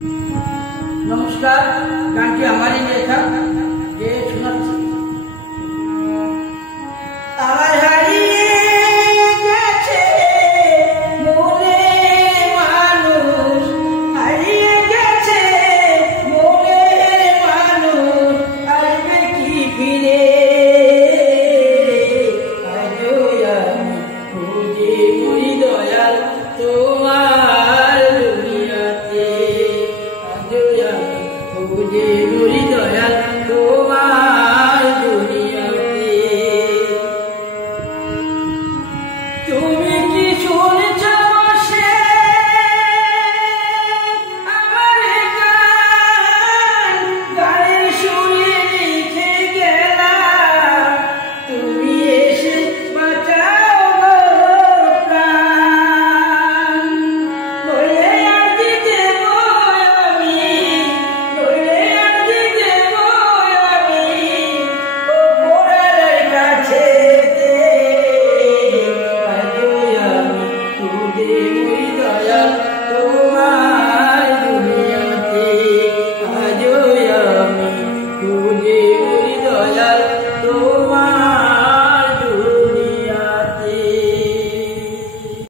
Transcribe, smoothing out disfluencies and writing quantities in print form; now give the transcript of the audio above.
নমস্কার, গানটি আমারই লেখা, যে শোনাচ্ছি। আমায় হারিয়ে গেছে মনে মানুষ, হারিয়ে গেছে মনে মানুষ, আসবে কি ফিরে? আজও আমি খুঁজে মরি দয়াল তোমার দুনিয়াতে, আজও আমি খুঁজে মরি দয়াল তোমার দুনিয়াতে। তুমি কি শুনছ বসে আমার গান, গানের সুরে লিখে গেলাম, তুমি এসে বাঁচাও প্রাণ। নইলে আজ দেব আমি, নইলে আজ দেব আমি ওপরের কাছে। তোমার দুনিয়াতে আজও আমি খুঁজে মরি দয়াল।